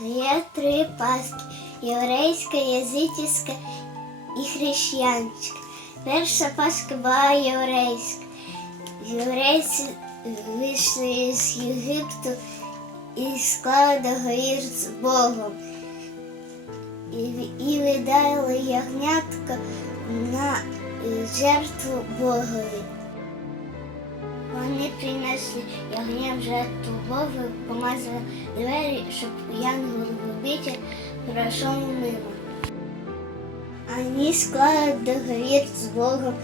Є три Пасхи єврейська, язичська і християнська. Перша Пасха була єврейська. Єврейці вийшли з Єгипту і склали договір з Богом. І, і видали ягнятко на жертву Богові. Вони принесли ягня в жертву помазали двері, щоб янгол-губитель пройшов мимо. Вони склали договір з Богом,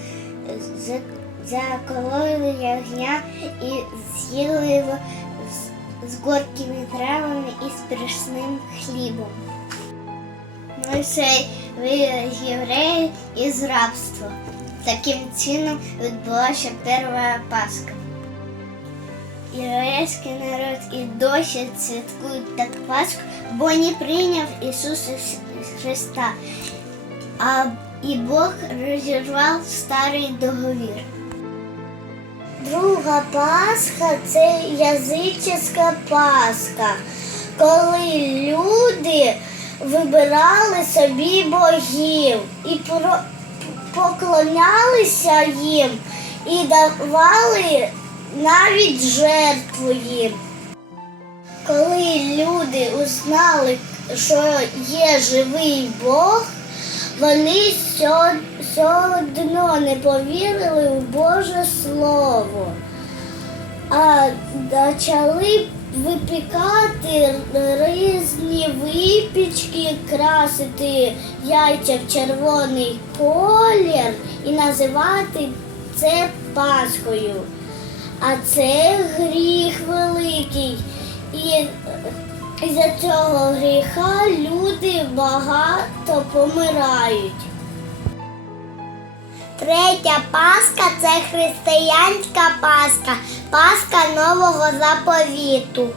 закололи ягня і з'їли його з, горькими травами і з пиріжним хлібом. Мойсей вивів євреїв із рабства. Таким чином відбулася перша Пасха. Єврейський народ і досі святкують так Пасху, бо не прийняв Ісуса Христа, а і Бог розірвав старий договір. Друга Пасха це язичська Пасха, коли люди вибирали собі богів і поклонялися їм і давали навіть жертву їм. Коли люди узнали, що є живий Бог, вони все, одно не повірили в Боже Слово, а почали випікати різні випічки, красити яйця в червоний колір і називати це Пасхою. А це гріх великий. І із-за цього гріха люди багато помирають. Третя Пасха це християнська Пасха, Пасха Нового Заповіту.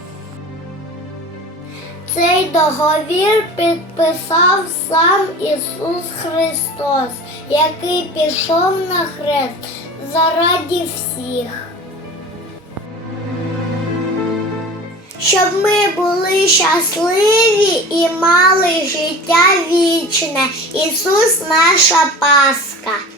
Цей договір підписав сам Ісус Христос, який пішов на хрест заради всіх. Щоб ми були щасливі і мали життя вічне. Ісус наша Пасха.